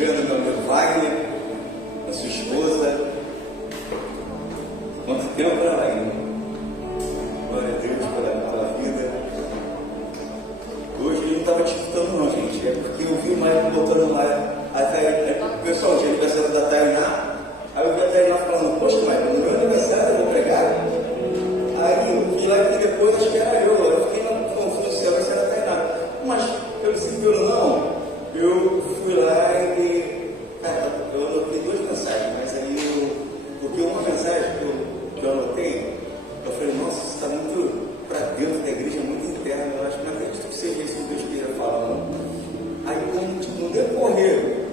vendo meu amigo Wagner, a sua esposa. Quanto tempo ela aí? Glória a Deus pela vida. Hoje eu não estava te escutando não, gente. É porque eu vi o Maicon botando lá. Pessoal, tinha aniversário da Tainá. Aí eu vi a Tainá falando, poxa, Maicon, no meu aniversário eu vou pregar. Aí eu vi lá que depois acho que era eu fiquei confuso se ela era a Tainá. Mas pelo sim, pelo não, eu fui lá e cara, eu anotei 2 mensagens, mas aí porque uma mensagem que eu anotei, eu falei, nossa, isso está muito para dentro da igreja, muito interno, eu acho que não acredito que seja isso que Deus queira falar, não. Aí no decorrer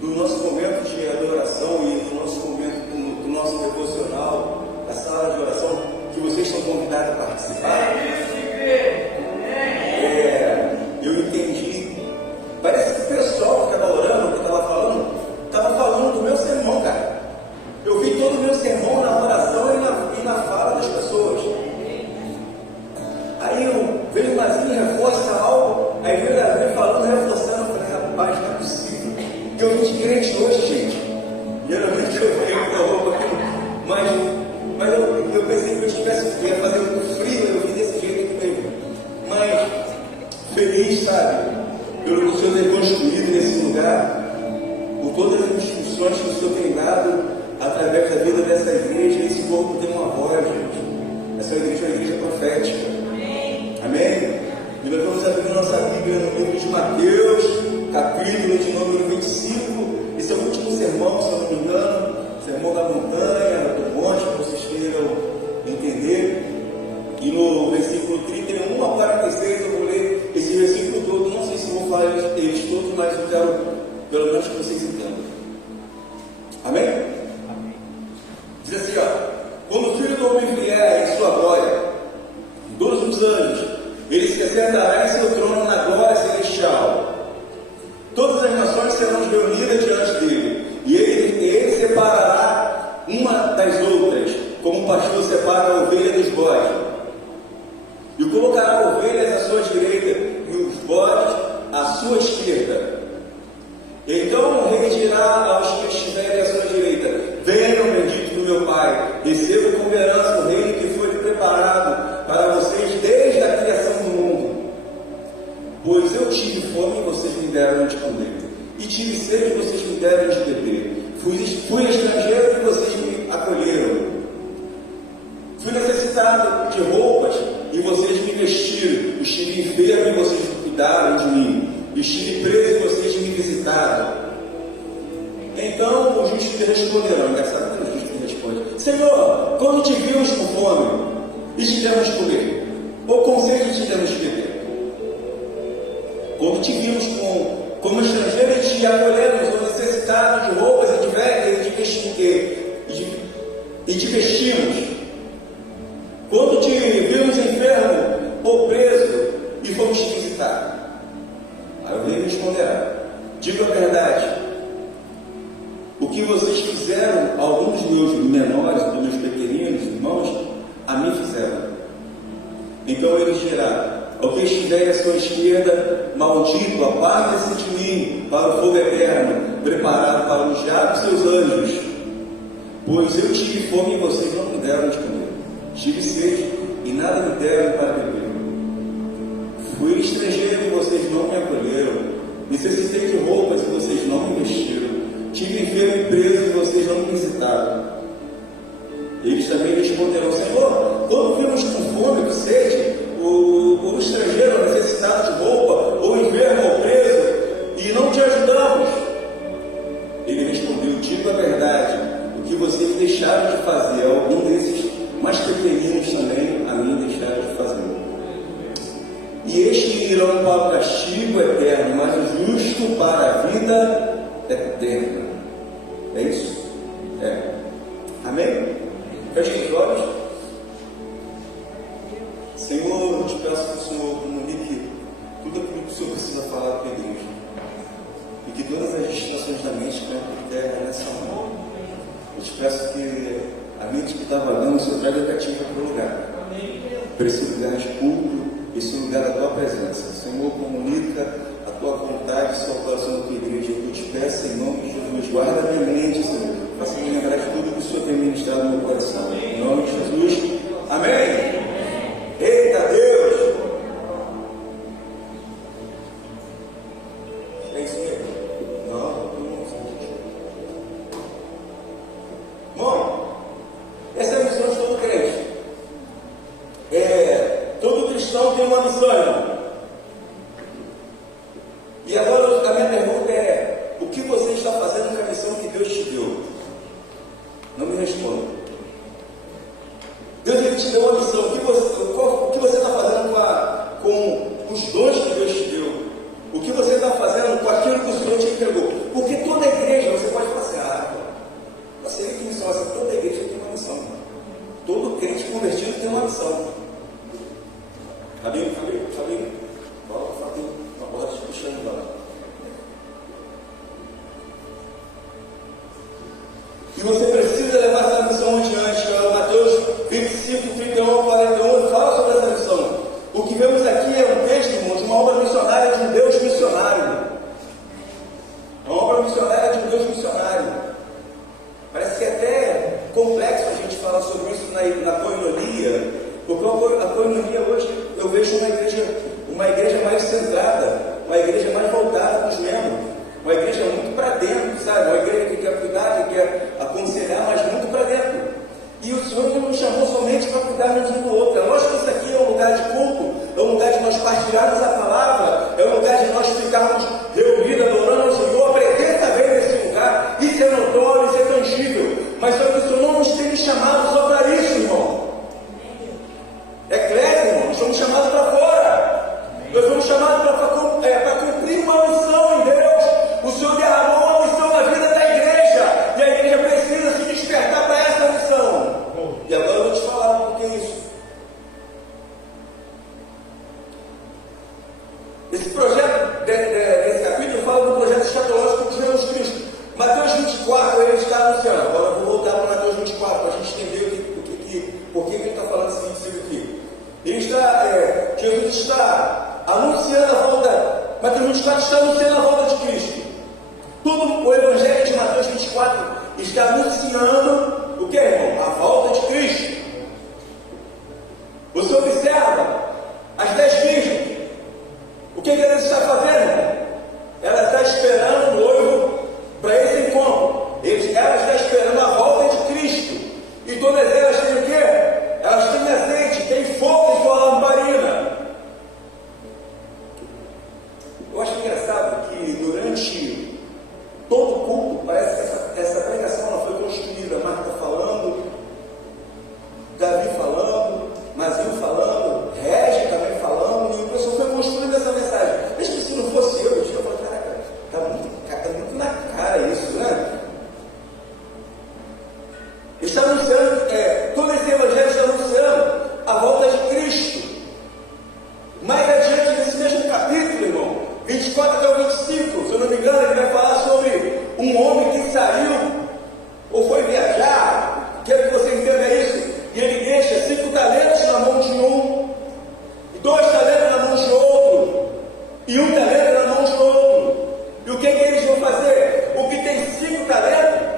do nosso momento de adoração e do nosso momento, do nosso devocional, da sala de oração, que vocês são convidados a participar, eu entendi. Parece que o pessoal que estava orando, que estava falando do meu sermão, cara. Eu vi todo o meu sermão na oração e na fala das pessoas. Aí veio o Mazinho, reforça algo, aí veio o Davi falando, reforçando. Eu falei, rapaz, não é possível. Porque eu vim de crente hoje, gente. Geralmente eu venho com a roupa aqui, mas eu pensei que eu ia fazer um frio, eu vim desse jeito aqui mesmo. Mas feliz, sabe, pelo que o Senhor tem construído nesse lugar, por todas as instruções que o Senhor tem dado através da vida dessa igreja. Esse corpo tem uma voz, gente. Essa igreja é uma igreja profética. Amém? E nós vamos abrir nossa Bíblia no livro de Mateus, capítulo de número 25. Esse é o último sermão, se eu não me engano, sermão da montanha, do monte, para vocês queiram entender. E no versículo 31 a 46 eu vou ler esse versículo todo. Não sei se vou falar eles todos, mas eu quero pelo menos que vocês entendam. Amém? Amém. Diz assim, quando o Filho do Homem vier em sua glória, todos os anjos, ele se assentará em seu trono na glória celestial. Todas as nações serão reunidas diante dele, e ele separará uma das outras, como o pastor separa a ovelha dos bodes, e colocará ovelhas à sua direita e os bodes à sua esquerda. Então o rei dirá aos que estiverem à sua direita: venham, bendito do meu Pai, recebam como herança o reino que foi preparado para vocês desde a criação do mundo. Pois eu tive fome e vocês me deram de comer, e tive sede e vocês me deram de beber. Fui estrangeiro e vocês me acolheram. Fui necessitado de roupas e vocês me vestiram. Estive enfermo e vocês cuidaram de mim. Estive preso e vocês me visitaram. Então os justos responderão. Engraçado que os justos respondem: Senhor, quando te vimos com fome e te demos de comer, ou com sede e te demos de beber? Quando te vimos como estrangeiro e te acolhemos, ou necessitado de roupas e de vestes e te vestimos? Quando te vimos enfermo ou preso e fomos te visitar? Aí o rei responderá: diga a verdade, o que vocês fizeram a alguns dos meus menores, dos meus pequeninos irmãos, a mim fizeram. Então ele dirá ao que estiver à sua esquerda: maldito, aparta-se de mim para o fogo eterno, preparado para o diabo e seus anjos. Pois eu tive fome e vocês não me deram de comer, tive sede e nada me deram para beber. Fui estrangeiro e vocês não me acolheram, necessitei de roupas e vocês não me vestiram, tive enfermo e preso e vocês não me visitaram. Eles também responderão: Senhor, quando vimos com fome, com sede, o estrangeiro necessitado de roupa, ou enfermo ou preso, e não te ajudamos? Ele respondeu: digo a verdade, o que vocês deixaram de fazer, algum desses mais pequeninos também a mim deixaram de fazer. E estes irão para o castigo eterno, mas o justo para a vida eterna. É isso? É. Amém? Feche os olhos. Senhor, eu te peço que o Senhor comunique tudo aquilo que o Senhor precisa falar para a igreja, e que todas as distrações da mente venham por terra nessa hora. Eu te peço que a mente que está vagando, o Senhor traga cativa para o lugar, para esse lugar de culto, esse lugar da tua presença. Senhor, comunica a tua vontade, seu coração da tua igreja, eu te peço em nome de Jesus, guarda a minha mente, Senhor, faça me lembrar de tudo que o Senhor tem ministrado no meu coração. Em nome de Jesus, amém. Eita Deus! É isso mesmo? Não. Bom, essa é a missão de todo crente. Todo cristão tem uma missão, irmão. E agora a minha pergunta é: o que você está fazendo com a missão que Deus te deu? Não me responda. Deus ele te deu uma missão. O que você está fazendo com os dons que Deus te deu? O que você está fazendo com aquilo que o Senhor te entregou? Porque toda igreja, você pode falar assim, você vê que missão essa? Toda igreja tem uma missão. Todo crente convertido tem uma missão. Fabinho, uma bola te puxando lá. E você precisa levar essa missão adiante. Mateus 25, 31, 41 fala sobre essa missão. O que vemos aqui é um texto, irmão, de uma obra missionária de um Deus missionário. Uma obra missionária de um Deus missionário. Parece que é até complexo a gente falar sobre isso na coinonia, porque a coinonia hoje eu vejo uma igreja mais centrada, uma igreja mais voltada para os membros, uma igreja muito para dentro, sabe? Uma igreja que quer cuidar, que quer aconselhar, mas muito para dentro. E o Senhor não nos chamou somente para cuidarmos um do outro. Lógico que isso aqui é um lugar de culto, é um lugar de nós partilharmos a palavra, é um lugar de nós ficarmos reunidos, adorando ao Senhor. A presença vem nesse lugar, isso é notório, isso é tangível. Mas só que o Senhor não nos tem chamado só para isso, irmão. Eclésia, irmão, nós somos chamados para fora. Nós somos chamados para cumprir uma missão em Deus. O Senhor derramou uma missão na vida da igreja, e a igreja precisa se despertar para essa missão. E agora eu vou te falar o que é isso. Esse projeto, desse capítulo, fala do projeto escatológico de Jesus Cristo. Mateus 24, ele está anunciando. Agora eu vou voltar para Mateus 24, para a gente entender por que ele está falando esse versículo aqui. Jesus está anunciando a volta. Mateus 24 está anunciando a volta de Cristo. Todo o Evangelho de Mateus 24 está anunciando o que, irmão? A volta de Cristo. Você observa as 10 virgens. O que ela está fazendo, irmão? Ela está esperando o noivo para esse encontro. Ela está esperando a volta de Cristo. E todas elas têm o quê? Elas têm azeite, têm fogo em sua lamparina. Eu acho engraçado que durante todo o culto, parece que essa pregação ela foi construída. Marta falando, Davi falando, Mazil falando, Regi também falando, e o pessoal foi construindo essa mensagem. Mesmo que se não fosse eu tinha falado, caraca, tá muito na cara isso, né? Está anunciando, todo esse evangelho está anunciando a volta de Cristo. Mais adiante nesse mesmo capítulo, irmão, 24 até o 25, se eu não me engano, ele vai falar sobre um homem que saiu ou foi viajar. Quero que você entenda isso. E ele deixa 5 talentos na mão de um, 2 talentos na mão de outro, e 1 talento na mão de outro. E o que eles vão fazer? O que tem 5 talentos,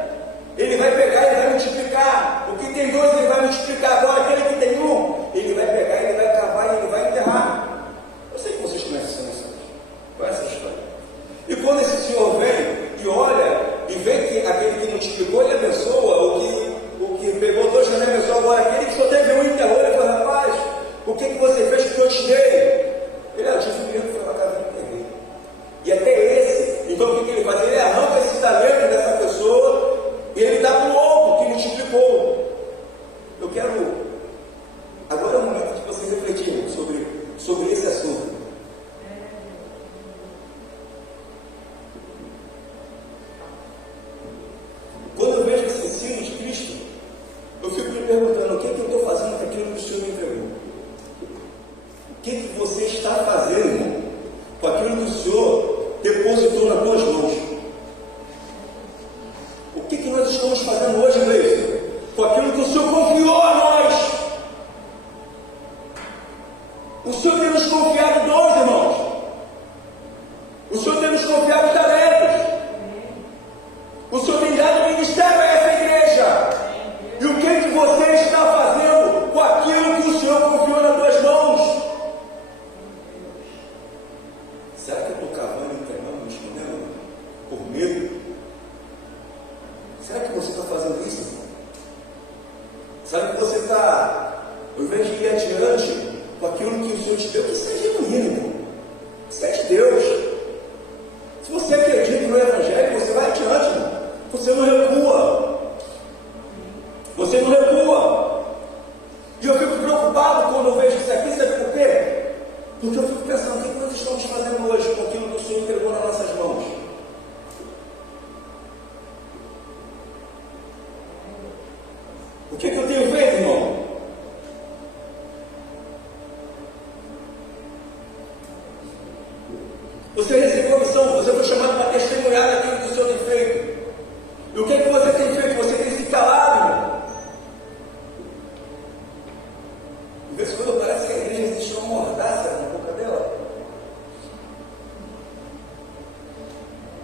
ele vai pegar e vai multiplicar. O que tem 2, ele vai multiplicar. Agora, aquele que tem 1, ele vai pegar, ele vai cavar e ele vai enterrar. Eu sei que vocês conhecem essa mensagem, conhecem essa história. E quando esse senhor vem e olha e vê que aquele que multiplicou, ele abençoa, o que pegou 2 também abençoa. Agora, aquele que só teve 1 enterrou, ele fala, rapaz, o que você fez que eu te dei? Ele, eu tive dinheiro, foi para casa e peguei. E até esse, então o que ele faz? Ele arranca esse talento dessa pessoa e ele dá para o outro que multiplicou. Eu quero. Agora é o momento de vocês refletirem sobre esse assunto.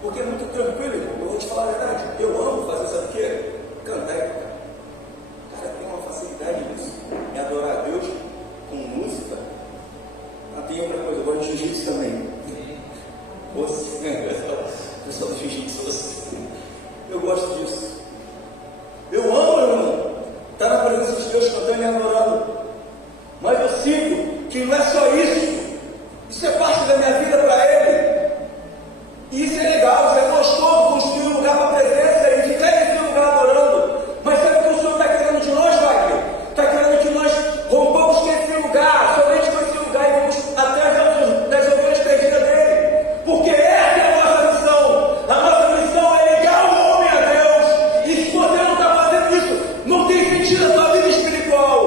Porque é muito tranquilo, irmão. Eu vou te falar a verdade. Eu amo fazer, sabe o quê? Cantar e tocar. Cara, tem uma facilidade nisso. É adorar a Deus com música. Ah, tem outra coisa, eu gosto de jiu-jitsu também. Pessoal do jiu-jitsu, eu gosto disso. Eu amo, irmão, estar na presença de Deus cantando e adorando. Mas eu sinto que não é só isso. Isso é parte da minha vida para Ele. E isso é legal, isso é gostoso, construir um lugar para a presença e ficar nesse lugar adorando. Mas sabe o que o Senhor está querendo de nós, Wagner? Está querendo que nós rompamos com esse lugar, somente com esse lugar, e vamos atrás das ovelhas perdidas dele. Porque essa é a nossa missão. A nossa missão é ligar o homem a Deus. E se você não está fazendo isso, não tem sentido a sua vida espiritual.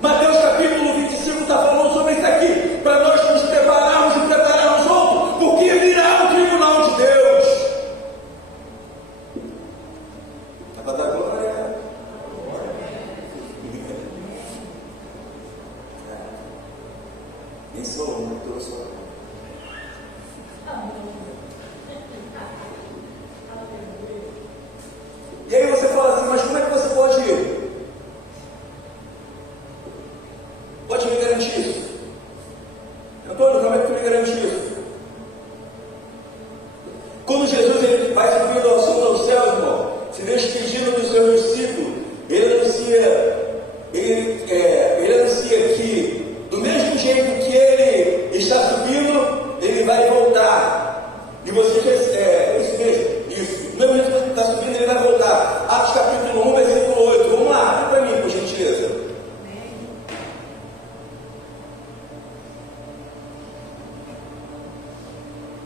Mateus capítulo 25 está falando sobre isso aqui, para nós nos prepararmos e prepararmos outro, porque virá o tribunal de Deus. É para dar glória. Nem sou um, eu sou. E aí você fala assim, mas como é que você pode ir? Pode me garantir isso? Antônio, como é que tu me garante isso? Quando Jesus ele vai subindo aos céus, irmão, se despedindo dos seus discípulos, ele anuncia que, do mesmo jeito que ele está subindo, ele vai voltar. E você é isso mesmo, isso. Do mesmo jeito que ele está subindo, ele vai voltar. Atos capítulo 1, versículo 8. Vamos lá, abre para mim, por gentileza.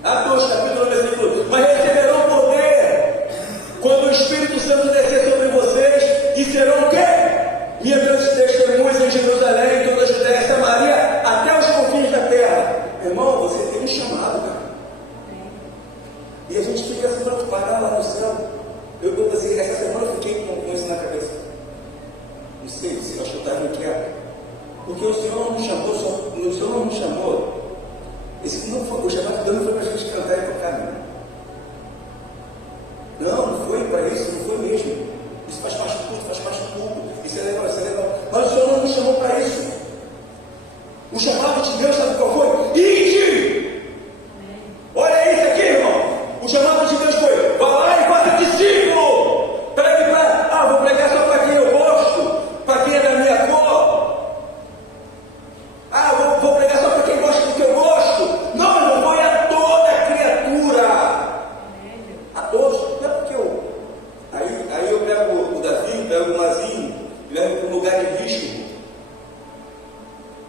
Atos capítulo 1, versículo 8. Mas receberão poder quando o Espírito Santo descer sobre vocês, e serão o quê? Minhas grandes testemunhas em Jerusalém, em toda a Judéia e Samaria, até os confins da terra. Irmão, você tem um chamado, cara. E a gente fica assim preocupado lá no céu. Eu assim, essa semana eu fiquei com isso na cabeça. Não sei, eu acho que eu estava inquieto. Porque o Senhor não nos chamou, o Senhor não nos chamou. Esse não foi, o chamado de Deus não foi para a gente cantar e tocar, né? Não foi para isso, não foi mesmo. Isso faz parte do culto, faz parte do culto. Isso é legal, isso é legal. Mas o Senhor não nos chamou para isso. O chamado de Deus, sabe qual foi? Ide! Olha isso aqui, irmão. O chamado de Deus foi: vá lá e faça discípulo. Vou pregar só para quem eu gosto, para quem é da minha cor. Vou pregar só para quem gosta do que eu gosto. Não foi a toda criatura. A todos. Não é porque eu. Aí eu pego o Davi, pego o Mazinho, levo para um lugar de risco.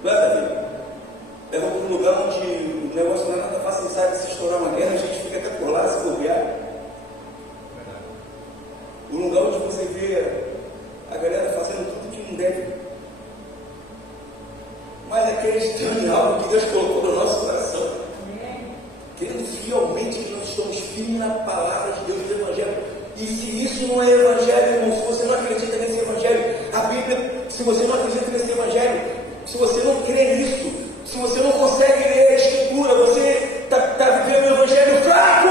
Não é, Davi? Levo para um lugar onde o negócio não é nada fácil, sabe? Se estourar uma guerra, a gente fica até por lá, se bobear. Um lugar onde você vê a galera fazendo tudo que não deve. Mas acreditando em algo que Deus colocou no nosso coração. Querendo fielmente que nós estamos firmes na palavra de Deus, do Evangelho. E se isso não é Evangelho, irmão, se você não acredita nesse Evangelho, a Bíblia, se você não acredita nesse Evangelho, se você não crê nisso, se você não consegue ler a Escritura, você está vivendo um Evangelho fraco.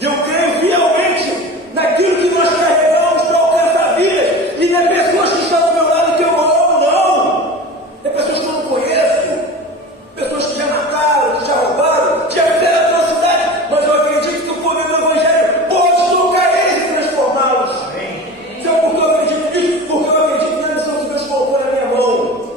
E eu creio fielmente naquilo que nós carregamos para alcançar vidas. E não é pessoas que estão do meu lado que eu amo, não. É pessoas que eu não conheço. Pessoas que já mataram, que já roubaram, que já fizeram atrocidade. Mas eu acredito que o poder do Evangelho pode tocar eles e transformá-los. Sabe por que eu acredito nisso? Porque eu acredito na missão que Deus colocou na minha mão.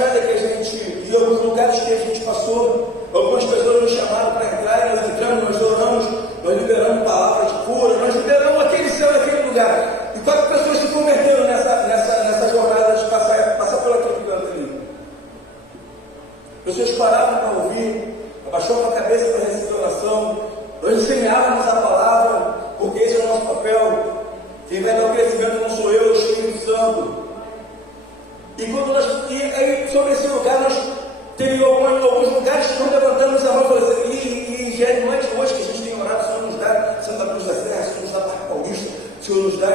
estrada que a gente, e alguns lugares que a gente passou, algumas pessoas nos chamaram para entrar, e nós entramos, nós oramos, nós liberamos palavras de cura, nós liberamos aquele céu naquele lugar. E 4 pessoas se converteram nessa jornada de passar por aquele canto ali. Pessoas paravam para ouvir, abaixavam a cabeça para receber oração. Nós ensinávamos a palavra, porque esse é o nosso papel. Quem vai dar o crescimento não sou eu, é o Espírito Santo. E aí, sobre esse lugar, nós teve alguns lugares que nós levantamos a mão e falamos assim, e já é noite hoje que a gente tem orado, o Senhor nos dá Santa Cruz da Serra, o Senhor nos dá Parque Paulista, o Senhor nos dá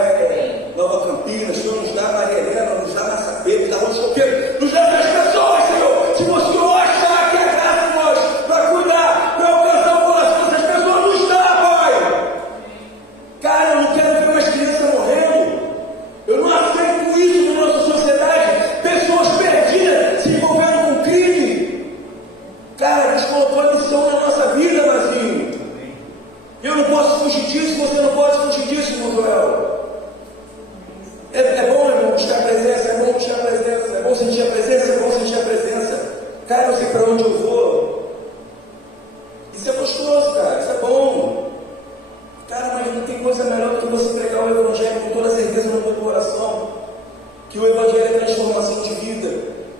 Nova Campinas, o Senhor nos dá Maria Helena, nos dá Massapê, nos dá Rua Choqueiro, nos dá essas pessoas, Senhor. Se você achar que é graça de nós para cuidar, para alcançar o coração dessas pessoas, nos dá, Pai. Cara, eu não quero ver mais crianças morrendo. Eu não aceito isso na nossa sociedade. Pessoas perdidas, se envolvendo com crime. Cara, Deus colocou a missão na nossa vida, Mazinho. Eu não posso fugir disso, você não pode fugir disso, Manuel. É bom, irmão, buscar a presença, é bom buscar a presença, é bom sentir a presença, é bom sentir a presença. Cara, eu sei para onde eu vou. Isso é gostoso, cara, isso é bom. Cara, mas não tem coisa melhor do que você pregar o Evangelho com toda certeza no meu coração. Que o Evangelho é transformação de vida.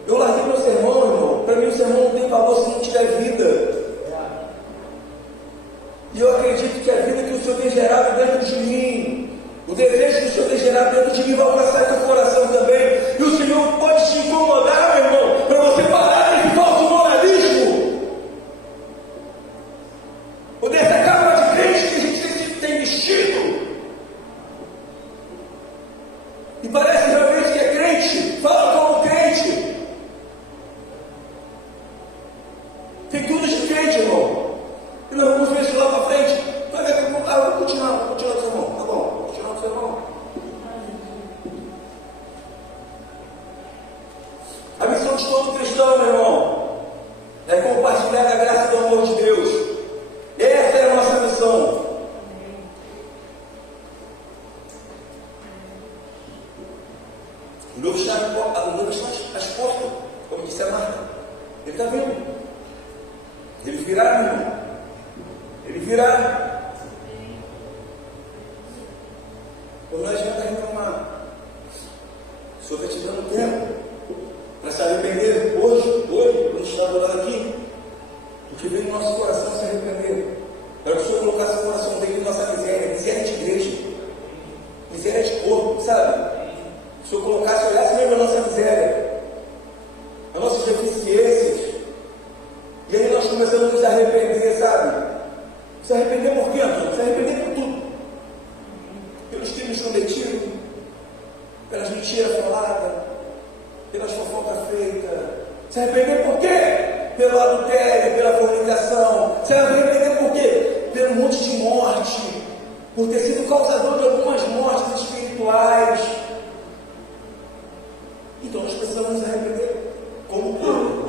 Eu larguei meu sermão, irmão. Para mim o sermão não tem valor se não tiver vida. E eu acredito que a vida que o Senhor tem gerado dentro de mim, o desejo que o Senhor tem gerado dentro de mim vai alcançar teu coração também. E o Senhor pode te incomodar, meu irmão, para você parar desse falso moralismo. Ou dessa capa de crente que a gente tem vestido. E parece realmente que é crente, fala como crente. Tem tudo de crente, irmão. E nós vamos ver isso lá para frente. Vai ver como tá, vou continuar o seu irmão. Tá bom, vou continuar o seu irmão. A missão de todo cristão, meu irmão, é compartilhar a graça do amor de Deus. Essa é a nossa missão. O noivo está às portas, como disse a Marta. Ele está vindo. Ele virá, meu irmão. Ele virá. Por nós já está reclamando. O Senhor está te dando tempo para se arrepender hoje, quando está orando aqui. Porque veio no nosso coração se arrepender. Para que o Senhor colocasse o coração dele em nossa miséria, miséria de igreja, miséria de corpo, sabe? Se o Senhor colocasse, olhasse mesmo a nossa miséria, as nossas deficiências, e aí nós começamos a nos arrepender, sabe? Se arrepender por quê, amigo? Se arrepender por tudo. Pelos crimes cometidos, pelas mentiras faladas, pelas fofocas feitas. Se arrepender por quê? Pelo adultério, pela fornicação. Se arrepender por quê? Pelo monte de morte, por ter sido causador de algumas mortes espirituais. Então nós precisamos nos arrepender como povo.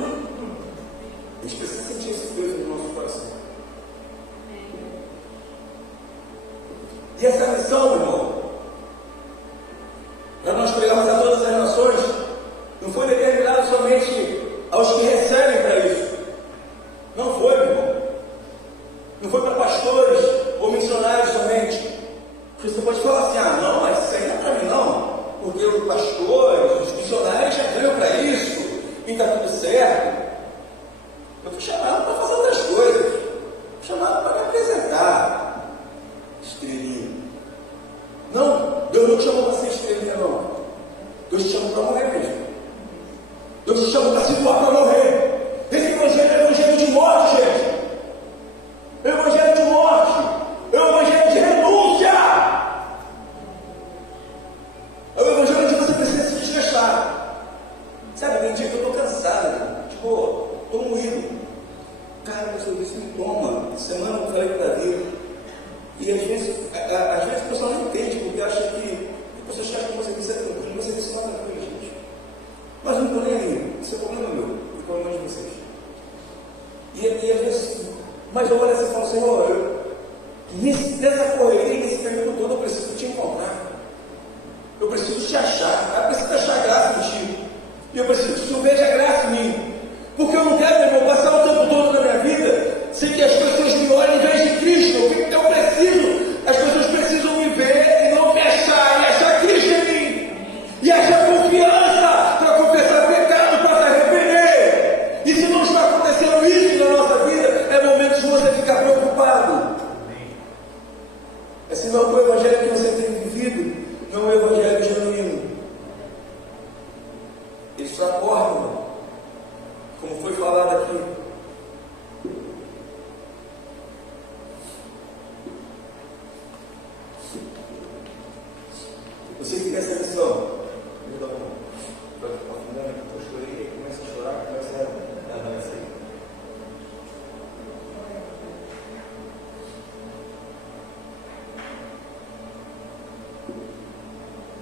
A gente precisa sentir esse peso no nosso coração. E essa missão, irmão, para nós pregarmos a todas as nações, não foi determinado somente aos que recebem para isso. Não foi, irmão. Não foi para pastores ou missionários somente. Porque você pode falar assim, ah, não, mas isso aí não é para mim não. Porque os pastores, os missionários já ganham para isso, e está tudo certo. Eu fui chamado para fazer outras coisas. Fui chamado para me apresentar. Estrelinha. Não, Deus não te chamou para ser estrelinha, não. Deus te chamou para morrer mesmo. Deus te chamou para se doar para morrer. Esse evangelho é evangelho de morte, gente. É evangelho de morte. É o evangelho de renúncia. É o evangelho de você precisa se desgastar. Sabe, tem dia que eu estou cansado, né? Tipo, estou moído. Cara, meu serviço me toma. Semana eu falei para Deus. E às vezes o pessoal não entende, porque acha que a pessoa acha que o meu serviço é tranquilo, o meu serviço não é tranquilo, gente. Mas não estou nem aí. Isso é problema meu, é problema de vocês. E às vezes, mas eu olho assim e falo, Senhor, nessa correria, nesse período todo, eu preciso te encontrar. Eu preciso te achar. Eu preciso achar graça em ti. E eu preciso que o Senhor veja graça em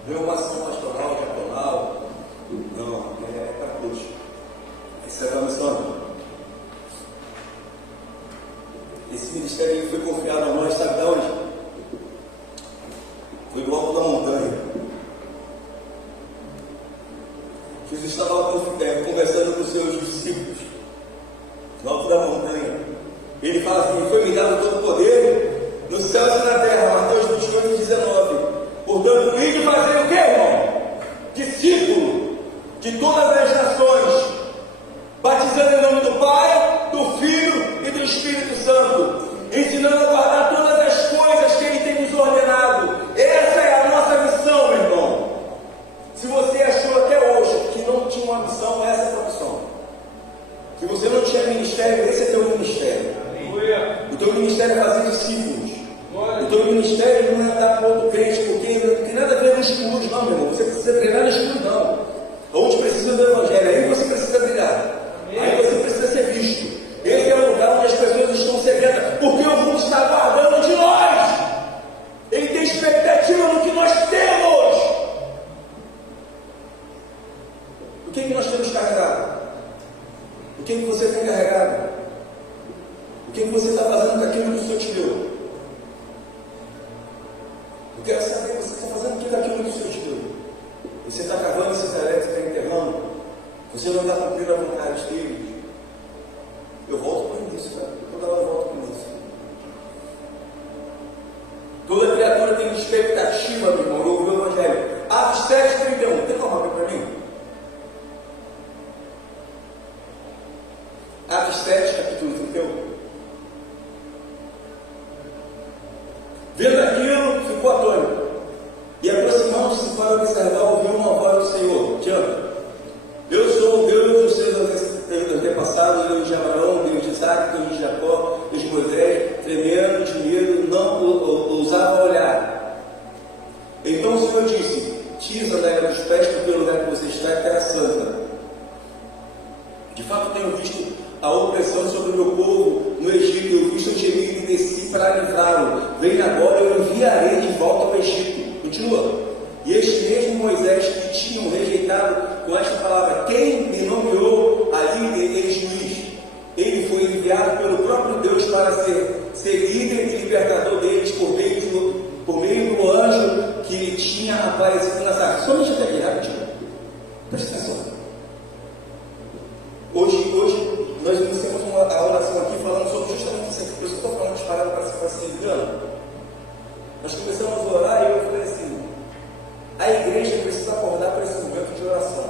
Não é uma ação pastoral, diaconal. Não, é para todos. Essa é a missão. Esse ministério foi confiado a nós, sabe de onde? Foi do alto da montanha. Jesus estava lá conversando com os seus discípulos, no alto da montanha. Ele fala assim: foi me dado todo o poder nos céus e na terra. Mateus 28, 19. Portanto, ide fazer o que, irmão? Discípulo de todas as nações, batizando em nome do Pai, do Filho e do Espírito Santo, ensinando a guardar todas as coisas que Ele tem nos ordenado. Essa é a nossa missão, meu irmão. Se você achou até hoje que não tinha uma missão, essa é a tua missão. Se você não tinha ministério, esse é teu ministério. O teu ministério é fazer discípulos. O teu ministério não é dar para outro crente, porque não tem nada a ver com escuros, não, meu irmão. Você precisa treinar no escuro, não. Onde precisa do Evangelho, aí você precisa brilhar. Aí você precisa ser visto. Esse é o lugar onde as pessoas estão sedentas, porque o mundo está aguardando de nós. Ele tem expectativa no que nós temos. O que nós temos carregado? O que você tem carregado? O que você está fazendo com aquilo que o Senhor te deu? Eu quero saber, você está fazendo o que daquilo que o Senhor te deu? Você está cavando esse tarefa, você está enterrando? Você não está cumprindo a vontade dele? Eu volto para o início, cara. Toda hora eu volto para o início. Toda criatura tem expectativa, meu irmão, eu ouvi o Evangelho. Atos 7:31. Tem como abrir para mim? Atos 7, capítulo 31. Vendo aquilo, ficou atônito. E aproximando-se para observar, ouviu uma voz do Senhor. Diante. Eu sou o Deus dos seus antepassados, Deus de Abraão, Deus de Isaac, Deus de Jacó, Deus de Moisés, tremendo de medo, não ousava olhar. Então o Senhor disse: tira a sandália dos pés, porque o lugar que você está é terra santa. De fato tenho visto a opressão sobre o meu povo no Egito, eu vi seu gemido e desci para livrá-lo. Vem agora, eu enviarei de volta ao Egito. Continua. E este mesmo Moisés que tinham rejeitado com esta palavra, quem me nomeou a líder e juiz, ele foi enviado pelo próprio Deus para ser líder e libertador deles por meio do anjo que lhe tinha aparecido nas águas. Somente até aqui, rapidinho. Presta atenção. Hoje nós iniciamos a oração aqui falando sobre justamente isso aqui. Por isso que eu estou falando disparado para se ligando. Nós começamos a orar e eu falei assim: a igreja precisa acordar para esse momento de oração.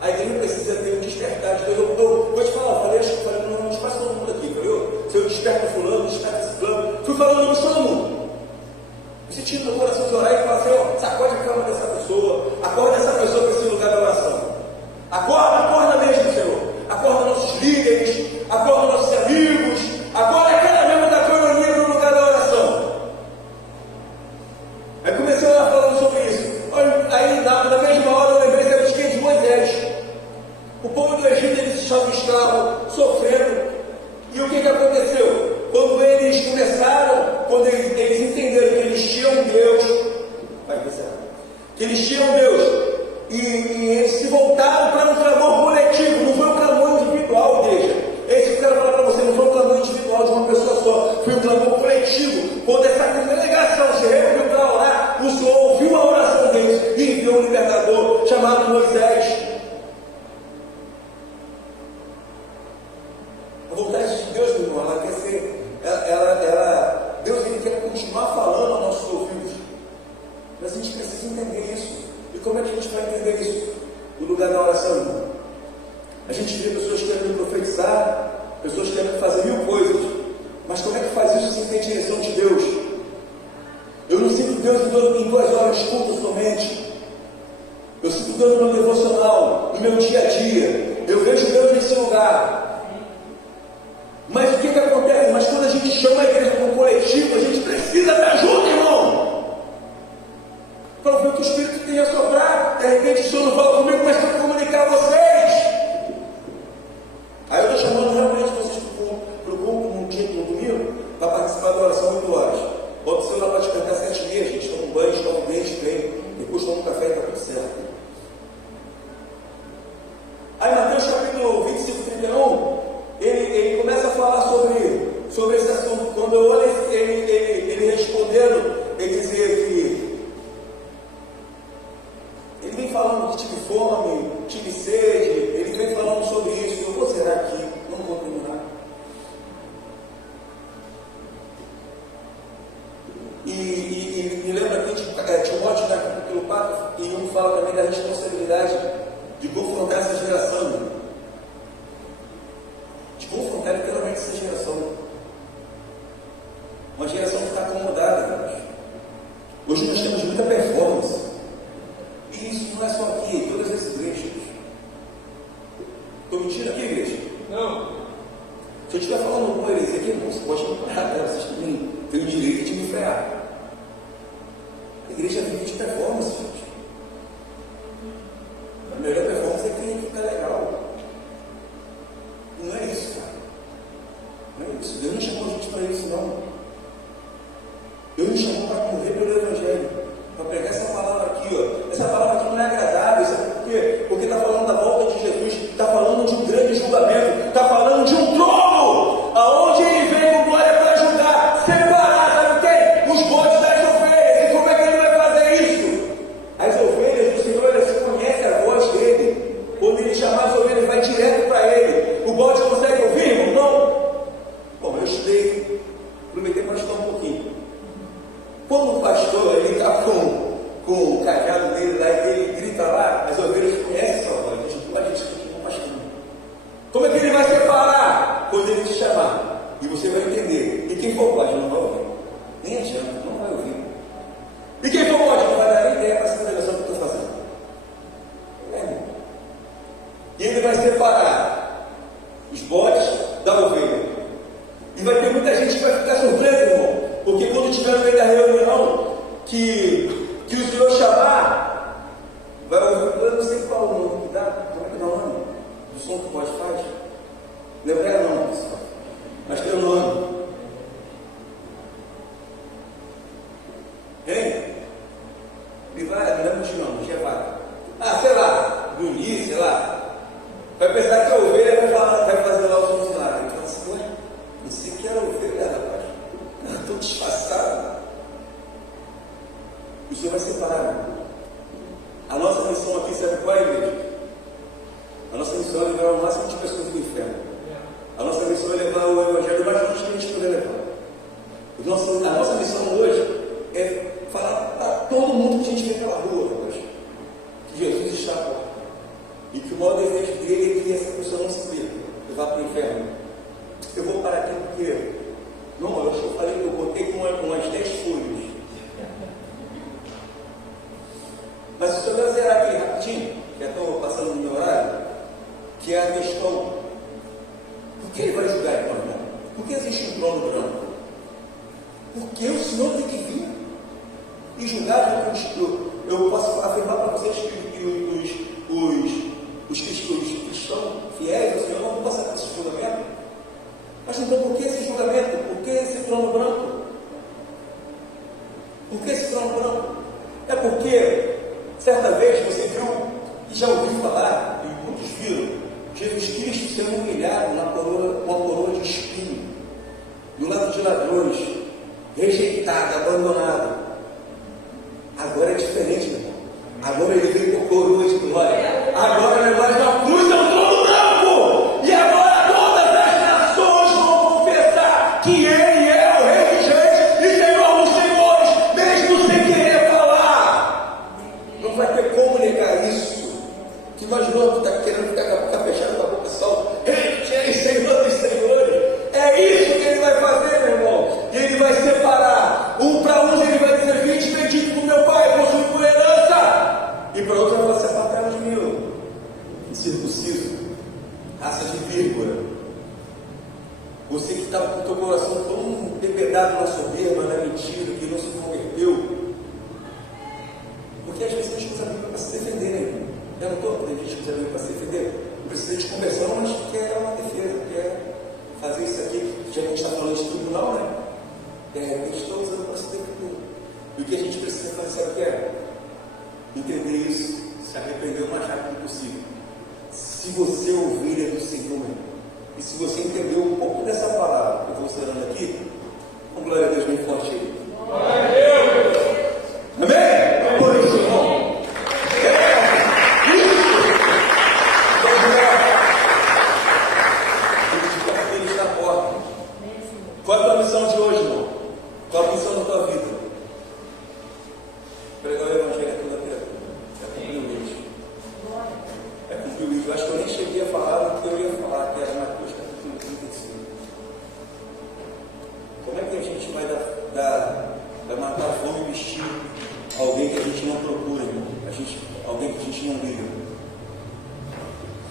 A igreja precisa ter um despertar de Deus. Eu vou te falar, acho que eu falei no nome de quase todo mundo aqui, falei, se eu desperto fulano, desperto esse plano, fui falando no nome de todo mundo. Você tira no coração de orar e fala assim: sacode a cama dessa pessoa, acorda essa pessoa para esse lugar da oração. Acorda mesmo, Senhor. Acorda nossos líderes, acorda nossos amigos, acorda cada membro da coronia no lugar da oração. Aí comecei a orar falando sobre isso. Aí na mesma hora eu lembrei de Moisés. O povo do Egito, eles estavam escravos, sofrendo. E o que aconteceu? Quando eles começaram, quando eles entenderam que eles tinham Deus, que eles tinham Deus, e eles se voltaram para um clamor coletivo, não foi um clamor individual, igreja. Esse que eu quero falar para você, não foi um clamor individual de uma pessoa só, foi um clamor coletivo. Quando essa congregação se reuniu para orar, o Senhor ouviu a oração deles e enviou um libertador chamado Moisés. A vontade de Deus, meu irmão, ela quer ser, Deus ele quer continuar falando aos nossos ouvidos. Mas a gente precisa entender isso. E como é que a gente vai entender isso? No lugar da oração, irmão. A gente vê pessoas querendo profetizar, pessoas querendo fazer mil coisas, mas como é que faz isso sem ter direção de Deus? Eu não sinto Deus em 2 horas de culto somente. Eu sinto Deus no meu devocional, no meu dia a dia. Eu vejo Deus nesse lugar. Mas o que acontece? Mas quando a gente chama a igreja como coletivo, a gente precisa estar junto, irmão. Para ver o que o Espírito tem a soprar. De repente o Senhor não fala comigo, mas tem que comunicar a vocês. Aí eu estou chamando realmente vocês para o culto no domingo, para participar da oração 8 horas. Outro celular pode cantar 7h30, gente. Toma um banho, escova o dente, vem. vem falando que tive fome, tive sede, ele vem falando sobre isso. Eu vou zerar aqui, não vou terminar. E me lembra que Timóteo, no capítulo 4, e 1 fala também da responsabilidade de confrontar essa geração. De confrontar literalmente essa geração. Uma geração que está acomodada, irmãos. Hoje nós temos muita performance. E isso não é só aqui, em todas as igrejas. Estou mentindo aqui, igreja? Não. Se eu estiver falando com eles aqui, irmão, você pode me parar, né? Vocês têm o direito de me frear. A igreja vive de performance, gente. A melhor performance é que fica legal. Não é isso, cara. Não é isso. Deus não chamou a gente para isso, não. Deus nos chamou para morrer pelo Evangelho, para pregar essa palavra aqui, ó. Essa palavra aqui não é agradável, sabe por quê? Porque está falando da volta de Jesus, está falando de um grande julgamento, está falando de um trono, aonde ele vem com glória para julgar, separar, sabe o quê? Os bodes das ovelhas. E como é que ele vai fazer isso? As ovelhas do Senhor, elas conhecem a voz dele. Quando ele chamar as ovelhas, vai direto para ele. O bode consegue ouvir, irmão? Não. Bom, eu estudei, prometi para estudar um pouquinho. Quando o pastor ele está com o cajado dele lá e ele grita lá, as ovelhas conhecem sua voz. A gente pode discutir com o pastor. Como é que ele vai separar? Quando ele te chamar. E você vai entender. E quem for bode não vai ouvir. Nem adianta, não vai ouvir. E quem for bode não vai dar nem ideia para essa revelação que eu estou fazendo. E ele vai separar os bodes da ovelha. E vai ter muita gente que vai ficar surpresa, irmão. Porque quando tiver no meio da reunião que o Senhor chamar, vai ouvir, eu não sei qual o nome que dá, como é que dá o nome? Do som que o bode faz? Lembrar não, pessoal. Mas tem o nome. Hein? Ele vai, não lembro de nome, Jeová. Sei lá, Guni, sei lá. Vai pensar que a ovelha vai fazer lá o som de lá. Ele fala assim, ué, não sei que era a ovelha, rapaz. Estou disfarçado. O Senhor vai separar. A nossa missão aqui, sabe qual é, igreja? A nossa missão é levar o máximo de pessoas do inferno. A nossa missão é levar o Evangelho mais longe que a gente puder levar. A nossa missão hoje é falar para todo mundo que a gente vê pela rua hoje que Jesus está à porta. E que o maior desejo dele é que essa pessoa não se perca, levar para o inferno. Eu vou parar aqui porque, não, eu falei que eu botei com umas 10 folhas. Mas se eu zerar aqui rapidinho, já estou passando no meu horário, que é a questão: por que ele vai julgar então, irmão? Por que existe um trono branco? Porque o Senhor tem que vir e julgar. Eu posso afirmar para vocês que os cristãos fiéis ao Senhor não vão passar por esse julgamento. Mas então por que esse julgamento? Por que esse trono branco? Por que esse trono branco? É porque certa vez você viu e já ouviu falar, e muitos viram, Jesus Cristo sendo humilhado com uma coroa de espinho, do lado de ladrões, rejeitado, abandonado. Agora é diferente, meu irmão. Agora ele veio com coroa de glória. Agora ele vai na cruz, é um trono branco. E agora todas as nações vão confessar que ele é o Rei dos Reis e Senhor dos Senhores, mesmo sem querer falar. Não vai ter como negar isso. Que imaginou que está querendo ficar com a boca fechada, com a boca só. Rei dos Reis, Senhor dos Senhores. É isso que ele vai fazer, meu irmão. E ele vai separar. Para uns ele vai dizer: vinde bendito do meu Pai, possui por herança. E para outros ele vai se apartar de mim, incircunciso, raça de vírgula. Você que estava com o teu coração tão debedado na soberba, na mentira, que não se converteu. Porque às vezes a gente usa a Bíblia para se defender, né? Eu não estou aprendendo a gente usa a Bíblia para se defender. Não precisa de conversão, mas quer uma defesa, quer fazer isso aqui. Já que a gente está falando de tribunal, né? A gente está usando para se defender. E o que a gente precisa fazer, sabe o que é? Entender isso, se arrepender o mais rápido possível. Se você ouvir é do Senhor, e se você entender um pouco dessa palavra que eu vou ensinando aqui, com glória a Deus bem forte aí. Glória a Deus! Amém? Pois, irmão.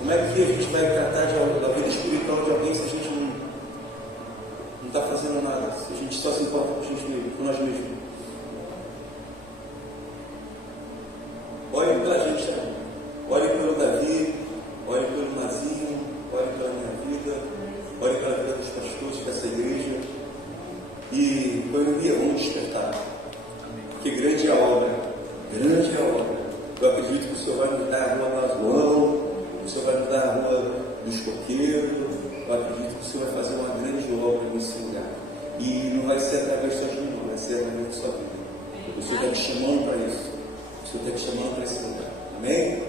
Como é que a gente vai tratar da vida espiritual de alguém se a gente não está fazendo nada? Se a gente só se importa com a gente mesmo, com nós mesmos? Olhe pela gente, olhe pelo Davi, olhe pelo Mazinho, olhe pela minha vida, olhe pela vida dos pastores dessa igreja e vamos despertar. Porque grande é a obra, grande é a obra. Eu acredito que o Senhor vai nos dar a rua Amazônia, o Senhor vai nos dar a rua dos coqueiros, eu acredito que o Senhor vai fazer uma grande obra nesse lugar. E não vai ser através só de mim, não, vai ser através da sua vida. O Senhor está te chamando para isso. O Senhor está te chamando para esse lugar. Amém?